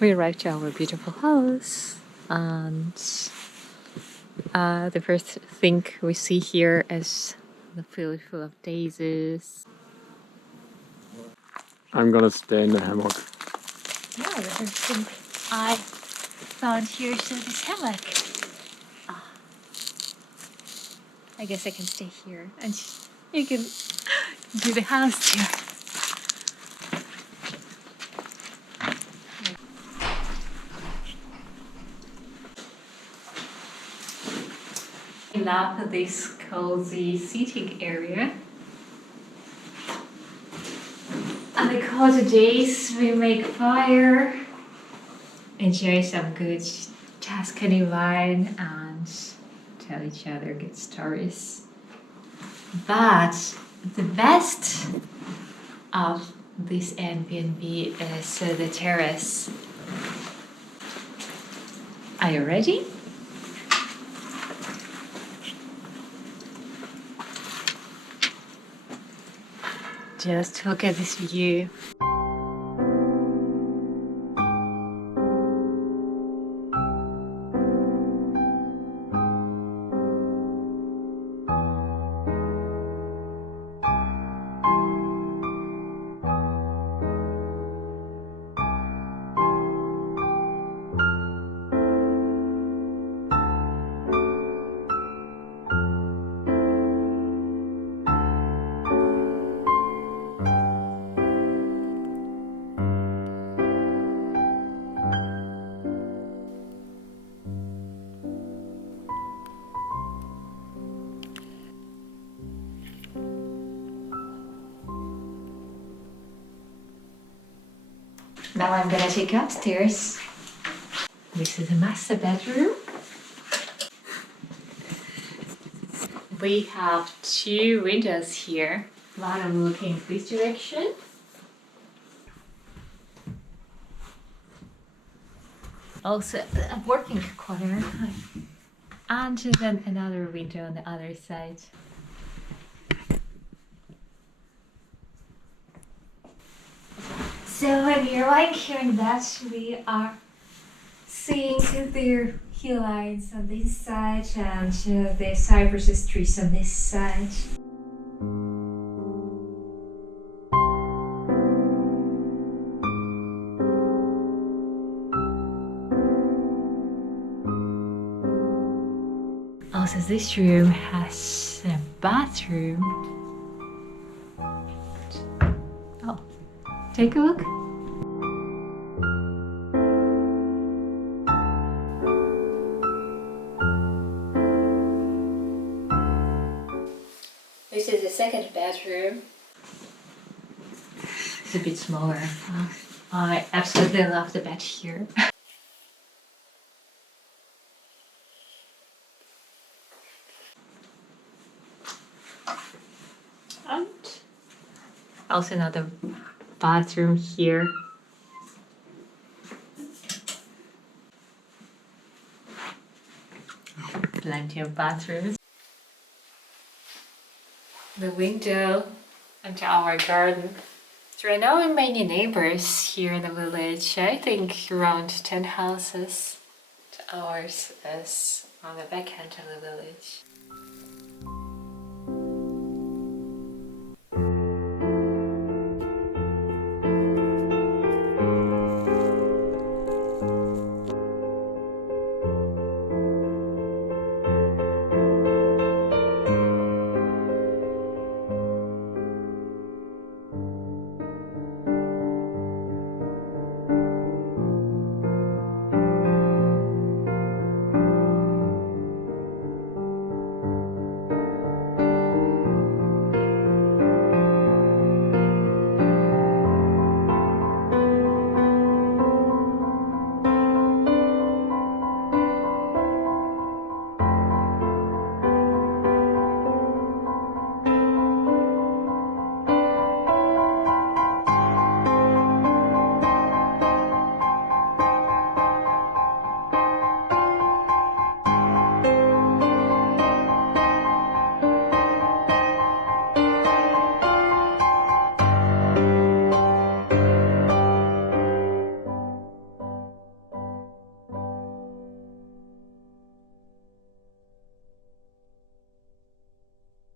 We arrived to our beautiful house, and the first thing we see here is the field full of daisies. I'm gonna stay in the hammock. Yeah, the first thing I found here is this hammock. Ah, I guess I can stay here, and you can do the house tour. I love this cozy seating area. On the cozy days, we make fire, enjoy some good Tuscany wine, and tell each other good stories. But the best of this Airbnb is the terrace. Are you ready? Just look at this view. Now I'm gonna take you upstairs. This is the master bedroom. We have 2 windows here. One of them looking this direction. Also a working corner. And then another window on the other side. So when you're lying here in bed, we are seeing the hill lines on this side and the cypresses trees on this side. Also, this room has a bathroom. Oh, take a look. This is the second bedroom. It's a bit smaller. I absolutely love the bed here. And also another bathroom here. Plenty of bathrooms. The window into our garden. There are now many neighbors here in the village. I think around 10 houses. Ours is on the back end of the village.